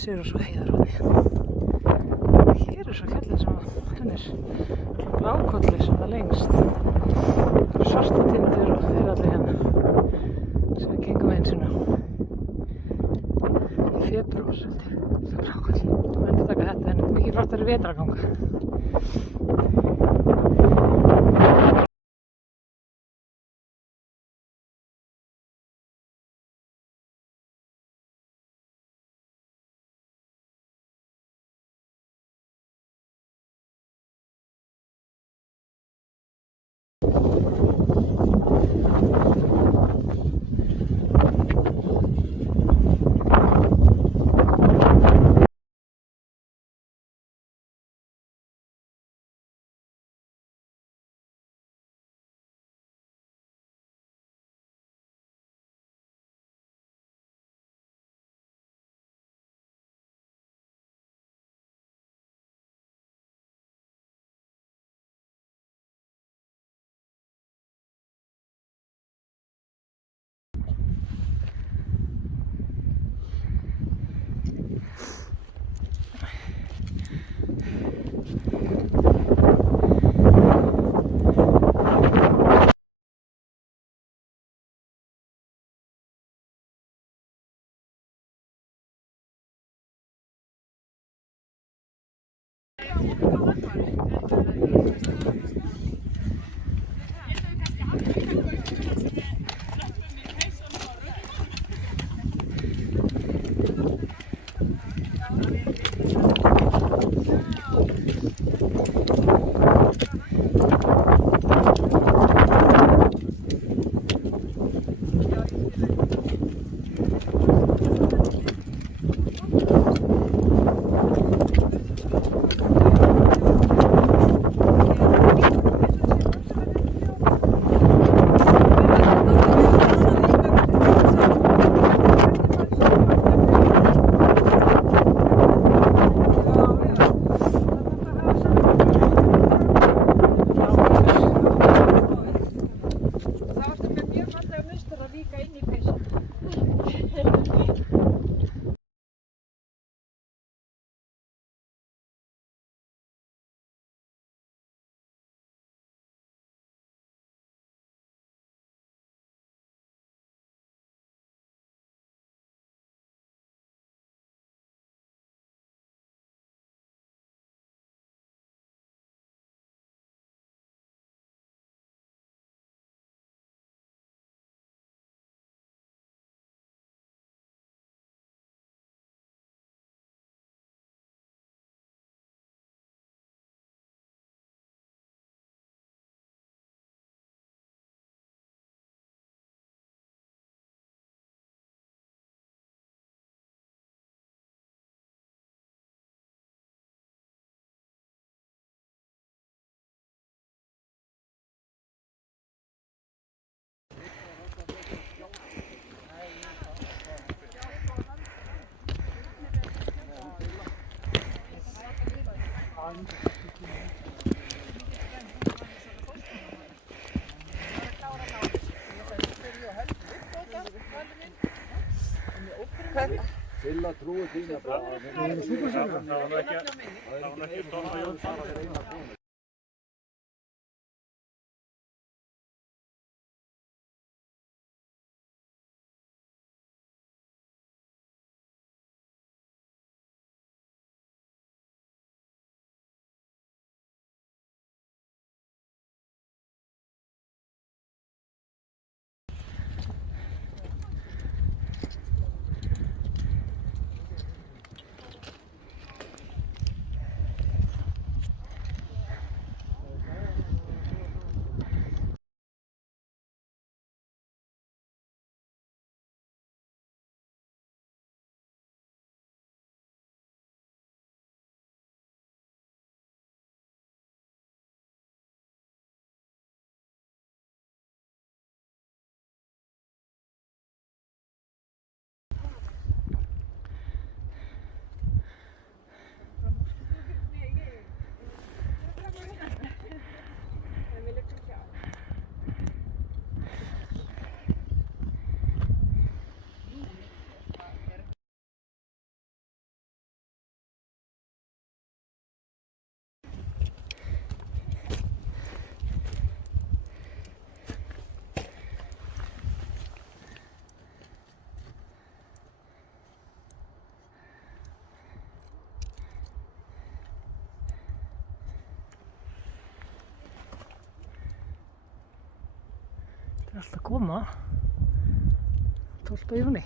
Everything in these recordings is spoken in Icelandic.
Öxir og svo Heiðarhorni. Hér svo fjallið sem hennir Blákolli svona lengst. Svartatindur og þeir allir hérna sem við gengum einu sinni á. Í febrúar sem Blákolli. Það er ekki að taka þetta en þetta er mikið flottari vetrarganga. Silla trúi þín að það var ekki stofna Jón Sara þegar eina konu. allt að koma 12. júní.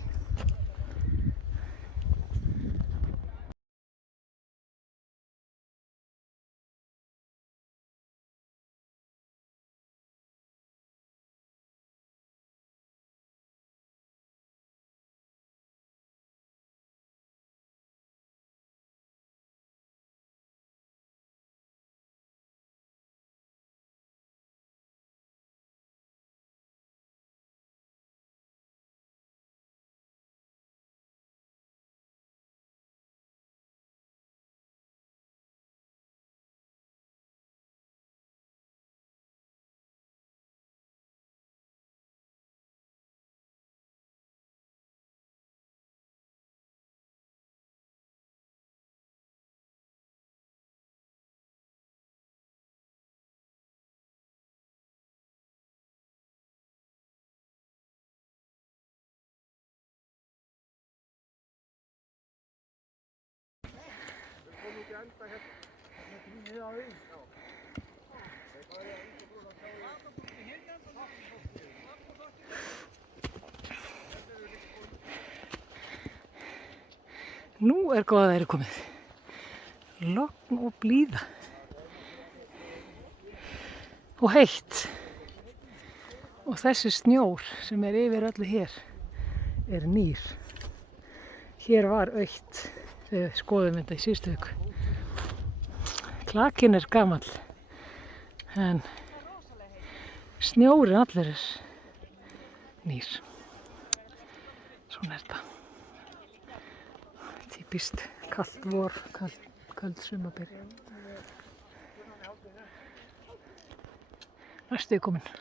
Nú er góða veðrið komið. Logn og blíða. Og heitt. Og þessi snjór sem er yfir öllu hér er nýr. Hér var autt þegar við skoðum þetta í síðustu viku. Klakinn er gamall. En snjórinn allur er nýr. Svona er þetta. Típist kallt vor, köld sumarbyrja. Næstu er komin.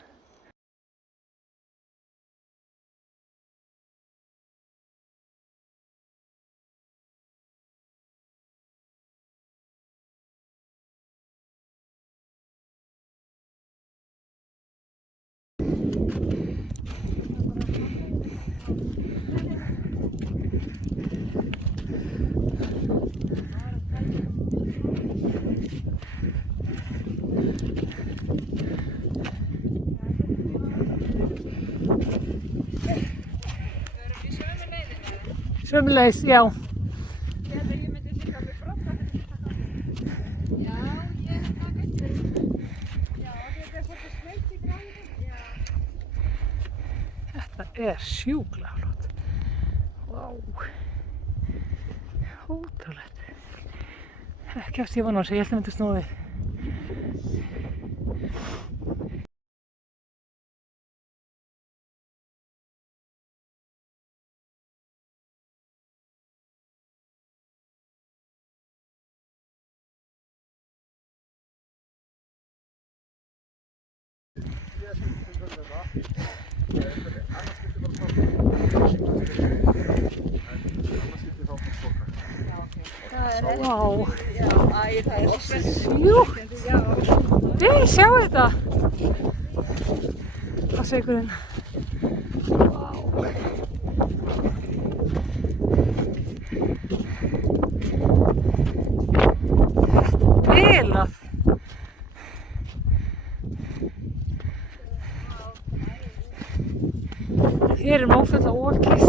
Sömuleiðis, já. Þetta er sjúklega flott. Vá. Ótrúlegt. Ekki ást ég von á þessu, ég held að myndi snúa við. Vá. Sjúkt. Þið sjáu þetta. Á sigurinn. Vá. Þetta er bilað. Hér er Mófell á Okið.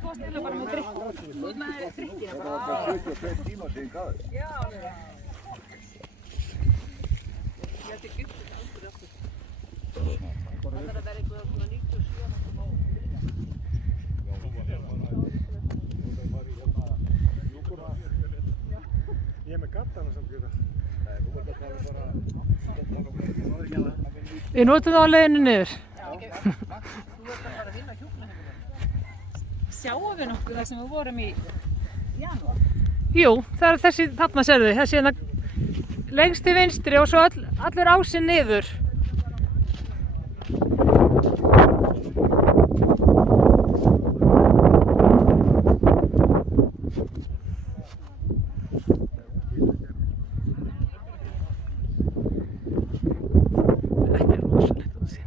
þú varst eiginlega bara með drykk. Þú ert með drykkina bara. Það var bara 72 tíma síðan ég gaf þér. Já, alveg. Ég held ekki upp þetta aftur. Það er að vera eitthvað svona 97 á. Ég er með gattana samt í það. Við notum það á leiðinu niður. Þú ert bara að vinna hjúkna hérna. Sjáum við nokkuð þar sem við vorum í janúar? Jú, það er þessi, þarna sérðu, þessi hérna lengst til vinstri og svo allur ásinn niður. Þetta er rosalegt útsýn.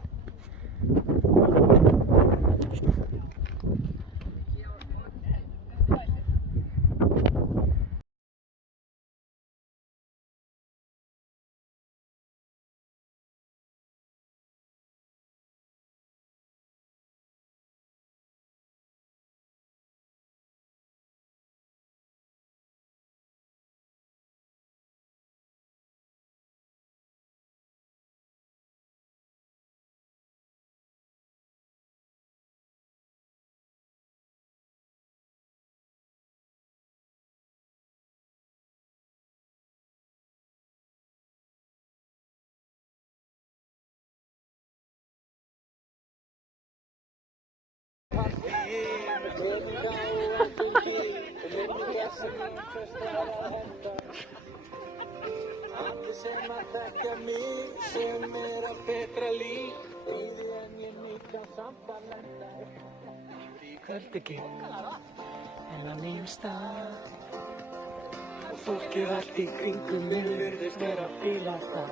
Allir sem að þekkja mig sem að betra líf Eyði en ég nýtt á sambalenda Í kvöld ekki en á nýjum stað Og fólkið allt í kringum mig virðist vera að fíla það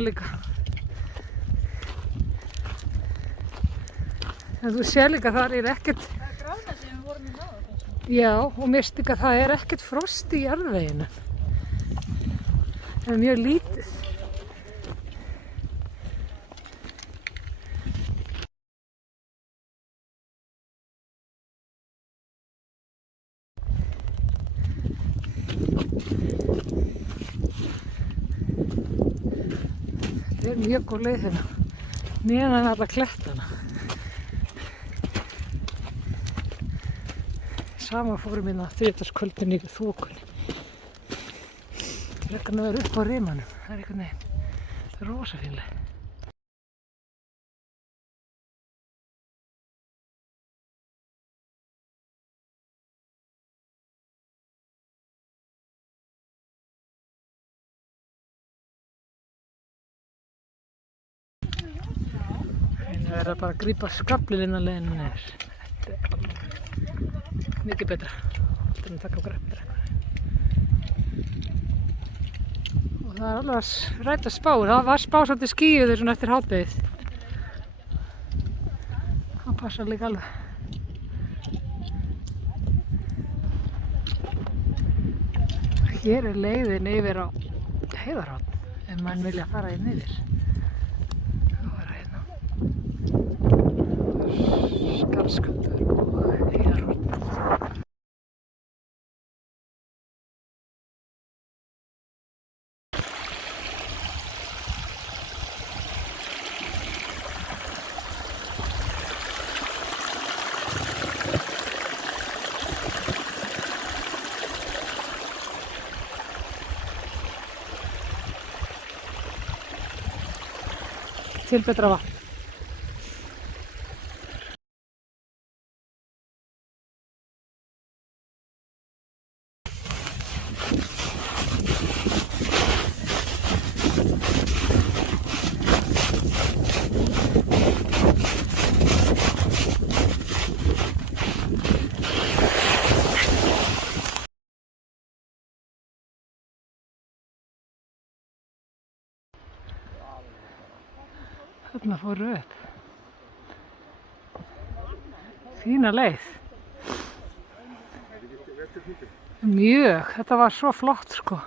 Líka. En þú sér líka þar er ekkert. Það er grána sem við vorum í náða. Já, og mér finnst líka það er ekkert frost í jarðveginu. Það er mjög lítið. Það er mjög góð leið hérna, neðan alla klettana. Sama fórum hérna þriðjudagskvöldin í þokunni. Það er eitthvað að vera upp á rimanum, það er eitthvað rosa fínlega. Það er bara að grípa skaflinn að leiðinu niður. Þetta er alveg mikið betra. Þetta er að taka á greppbrekku. Og það er alveg að ræta spáir. Það var spá svolítið skýjuður svona eftir hádegið. Það passar líka alveg. Hér er leiðin yfir á Heiðarhorn ef mann vilja fara í niður. Það var hérna Skarðsgötur og Heiðarhorn. Til betra vatn. Þarna fóru við upp. Fína leið. Mjög, þetta var svo flott sko.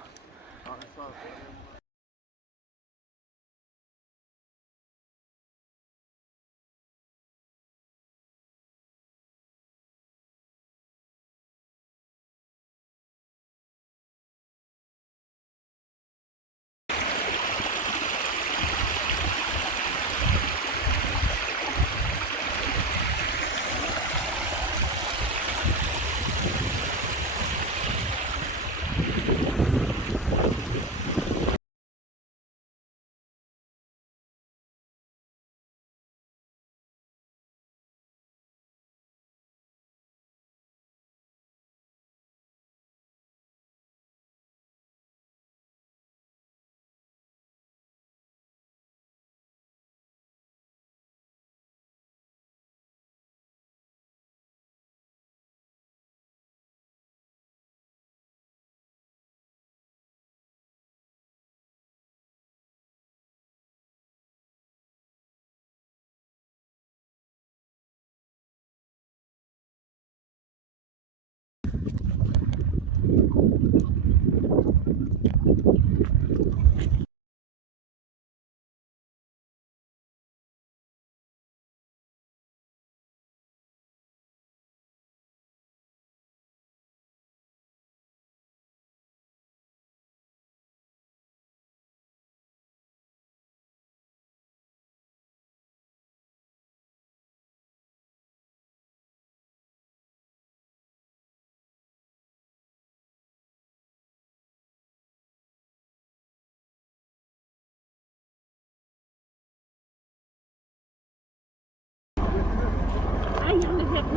Æ, hann er hérna.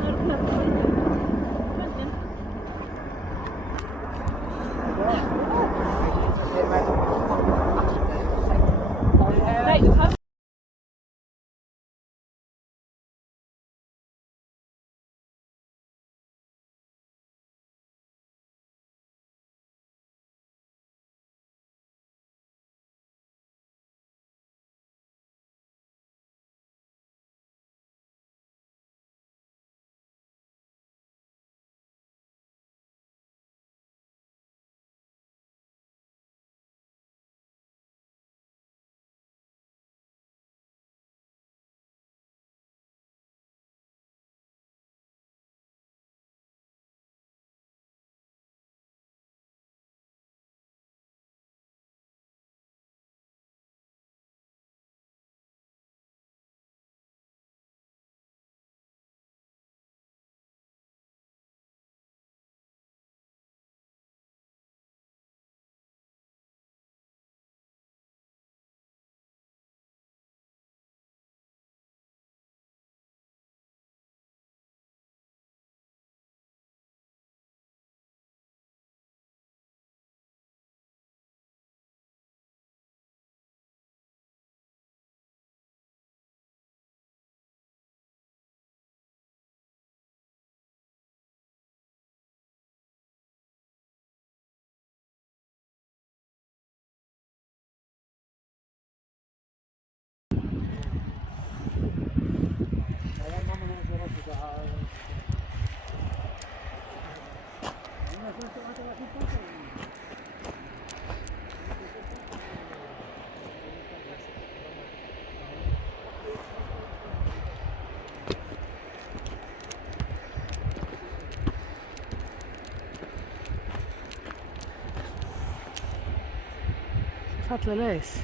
alla leið.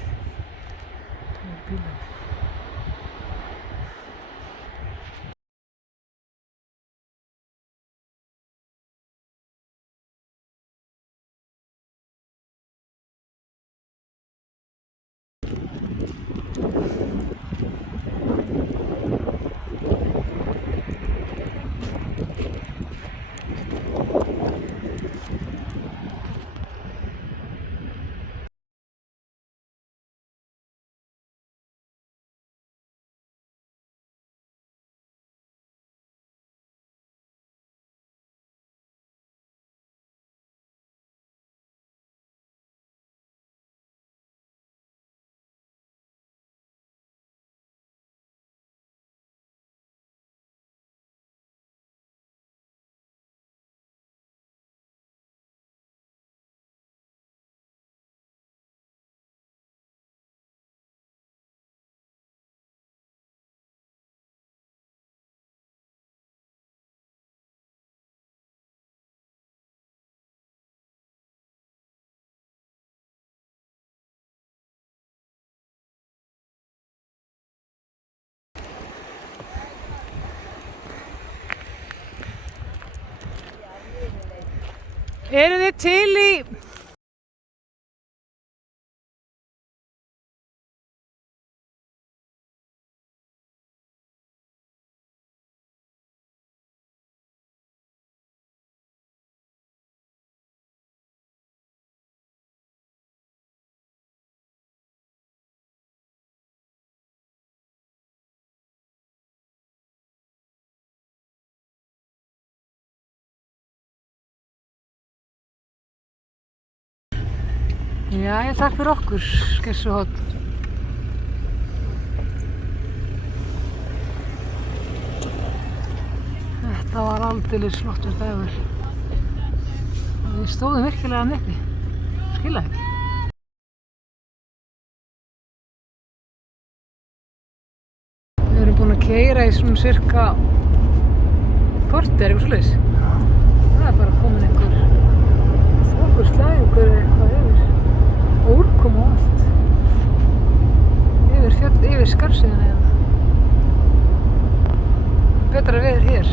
Það er bílarnir. Eru þið til í... Jæja, takk fyrir okkur, Skessuhorn. Þetta var aldeilis flottur dagur. Við stóðum virkilega nippi. Skilja ekki. Við erum búin að keyra í svona cirka korter, eitthvað svoleiðis. Það er bara komin einhver þokuslæðingur eitthvað yfir. Og úrkoma og allt. Yfir Skarðshéðinn hérna. Betra veður hér.